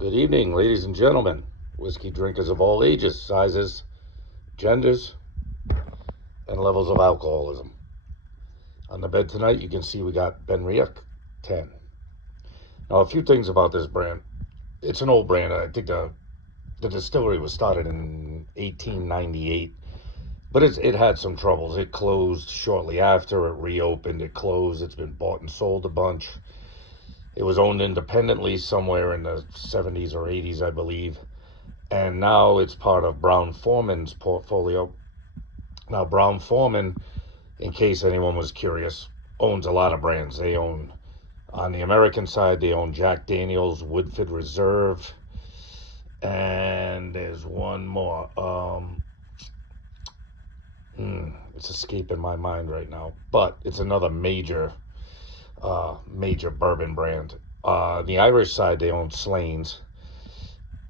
Good evening, ladies and gentlemen, whiskey drinkers of all ages, sizes, genders, and levels of alcoholism. On the bed tonight, you can see we got Benriach 10. Now, a few things about this brand. It's an old brand. I think the distillery was started in 1898, but it had some troubles. It closed shortly after. It reopened. It closed. It's been bought and sold a bunch. It was owned independently somewhere in the 70s or 80s, I believe. And now it's part of Brown-Forman's portfolio. Now, Brown-Forman, in case anyone was curious, owns a lot of brands. They own, on the American side, they own Jack Daniels, Woodford Reserve, and there's one more. It's escaping my mind right now, but it's another major bourbon brand. The Irish side, they own Slane's,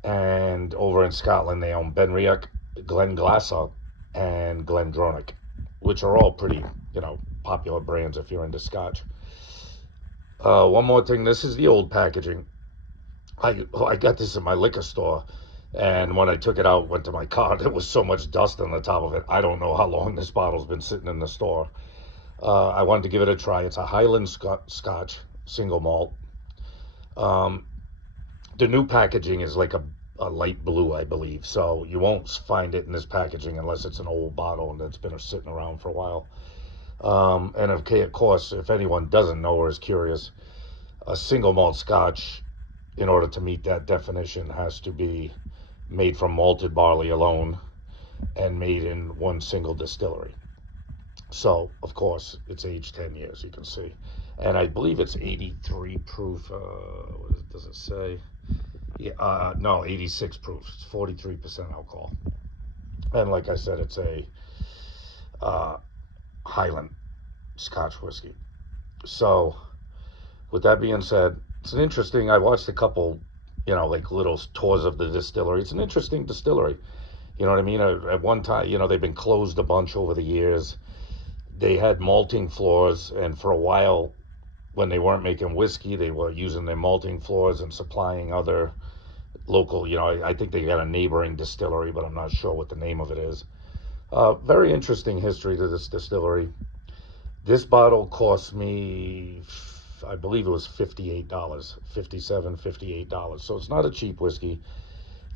and over in Scotland, they own Benriach, Glenglassaugh, and Glendronach, which are all pretty, popular brands if you're into Scotch. One more thing. This is the old packaging. I got this in my liquor store, and when I took it out, went to my car, there was so much dust on the top of it. I don't know how long this bottle's been sitting in the store. I wanted to give it a try. It's a Highland Scotch single malt. Um, the new packaging is like a light blue, I believe. So you won't find it in this packaging unless it's an old bottle and that's been sitting around for a while. And okay, of course, if anyone doesn't know or is curious, a single malt Scotch, in order to meet that definition, has to be made from malted barley alone and made in one single distillery. So, of course, it's aged 10 years, you can see. And I believe it's 83 proof. What does it say? Yeah, no, 86 proof. It's 43% alcohol. And like I said, it's a uh, Highland Scotch whiskey. So, with that being said, it's an interesting. I watched a couple, like little tours of the distillery. It's an interesting distillery. You know what I mean? At one time, they've been closed a bunch over the years. They had malting floors, and for a while, when they weren't making whiskey, they were using their malting floors and supplying other local. I think they got a neighboring distillery, but I'm not sure what the name of it is. Very interesting history to this distillery. This bottle cost me, I believe it was $58, 57, $58. So it's not a cheap whiskey.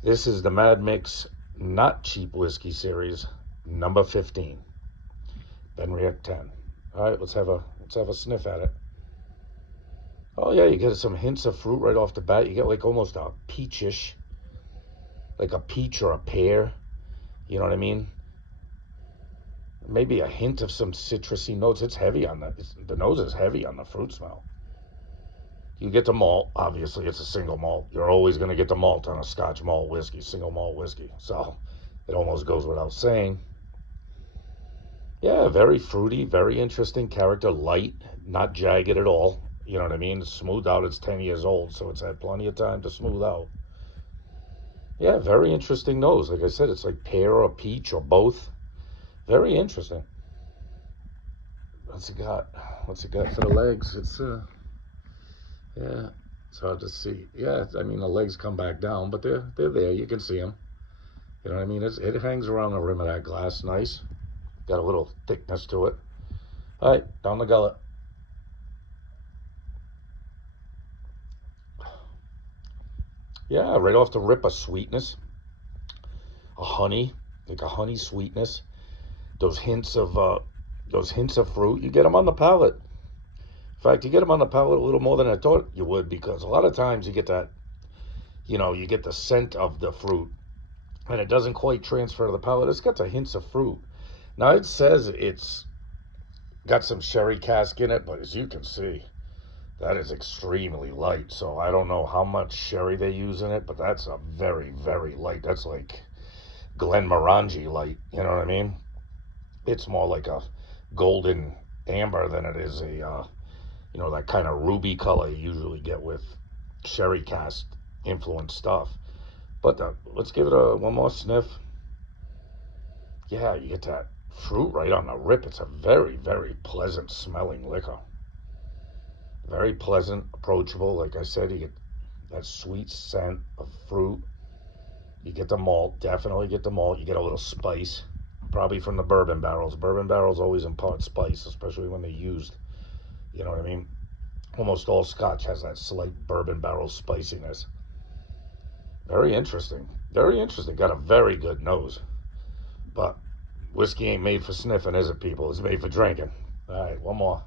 This is the Mad Mix Not Cheap Whiskey Series, number 15, Benriach 10. All right, let's have a sniff at it. Oh yeah, you get some hints of fruit right off the bat. You get like almost a peachish, like a peach or a pear. You know what I mean? Maybe a hint of some citrusy notes. It's heavy on the nose is heavy on the fruit smell. You get the malt. Obviously, it's a single malt. You're always going to get the malt on a Scotch malt whiskey, single malt whiskey. So it almost goes without saying. Yeah, very fruity, very interesting character. Light, not jagged at all. You know what I mean? It's smoothed out. It's 10 years old, so it's had plenty of time to smooth out. Yeah, very interesting nose. Like I said, it's like pear or peach or both. Very interesting. What's it got? What's it got for the legs? Yeah, it's hard to see. Yeah, I mean the legs come back down, but they're there. You can see them. You know what I mean? It hangs around the rim of that glass, nice. Got a little thickness to it. All right, down the gullet. Yeah, right off the rip, a sweetness, a honey, like a honey sweetness. Those hints of fruit. You get them on the palate. In fact, you get them on the palate a little more than I thought you would, because a lot of times you get that, you get the scent of the fruit, and it doesn't quite transfer to the palate. It's got the hints of fruit. Now it says it's got some sherry cask in it, but as you can see, that is extremely light. So I don't know how much sherry they use in it, but that's a very, very light. That's like Glenmorangie light. You know what I mean? It's more like a golden amber than it is that kind of ruby color you usually get with sherry cask influenced stuff. But let's give it one more sniff. Yeah, you get that fruit right on the rip. It's a very, very pleasant smelling liquor. Very pleasant, approachable. Like I said, you get that sweet scent of fruit. You get the malt, definitely get the malt. You get a little spice, probably from the bourbon barrels. Bourbon barrels always impart spice, especially when they're used. You know what I mean? Almost all Scotch has that slight bourbon barrel spiciness. Very interesting. Very interesting. Got a very good nose. But whiskey ain't made for sniffing, is it, people? It's made for drinking. All right, one more.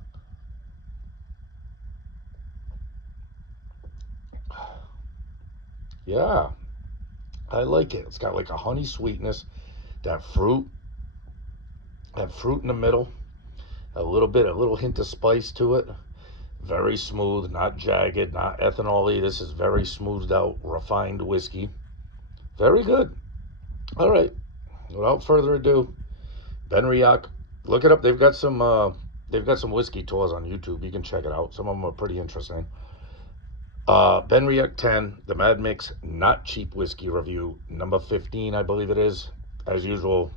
Yeah, I like it. It's got like a honey sweetness, that fruit in the middle, a little hint of spice to it. Very smooth, not jagged, not ethanol-y. This is very smoothed out, refined whiskey. Very good. All right. Without further ado, Benriach. Look it up. They've got some whiskey tours on YouTube. You can check it out. Some of them are pretty interesting. Benriach 10, the Mad Mix Not Cheap Whiskey Review, number 15, I believe it is. As usual,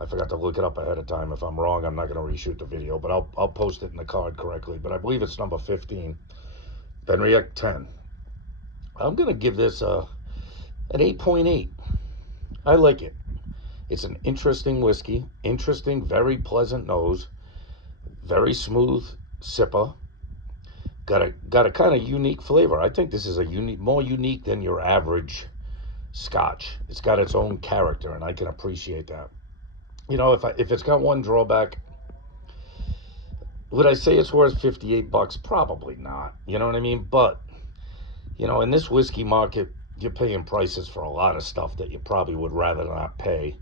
I forgot to look it up ahead of time. If I'm wrong, I'm not going to reshoot the video, but I'll post it in the card correctly. But I believe it's number 15, Benriach 10. I'm going to give this an 8.8. I like it. It's an interesting whiskey, interesting, very pleasant nose, very smooth sipper. Got a kind of unique flavor. I think this is more unique than your average Scotch. It's got its own character, and I can appreciate that. You know, if it's got one drawback, would I say it's worth $58? Probably not. You know what I mean? But in this whiskey market, you're paying prices for a lot of stuff that you probably would rather not pay.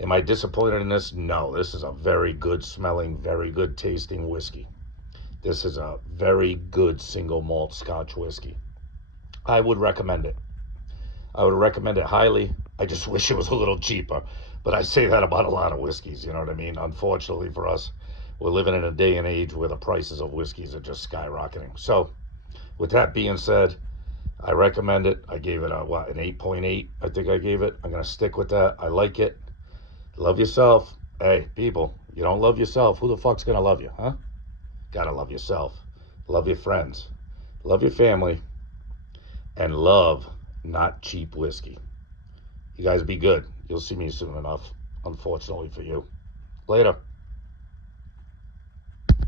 Am I disappointed in this? No. This is a very good smelling, very good tasting whiskey. This is a very good single malt Scotch whiskey. I would recommend it. I would recommend it highly. I just wish it was a little cheaper. But I say that about a lot of whiskeys, you know what I mean? Unfortunately for us, we're living in a day and age where the prices of whiskeys are just skyrocketing. So, with that being said, I recommend it. I gave it an 8.8, I think I gave it. I'm going to stick with that. I like it. Love yourself. Hey, people, you don't love yourself, who the fuck's going to love you, huh? Gotta love yourself. Love your friends. Love your family. And love not cheap whiskey. You guys be good. You'll see me soon enough, unfortunately for you. Later.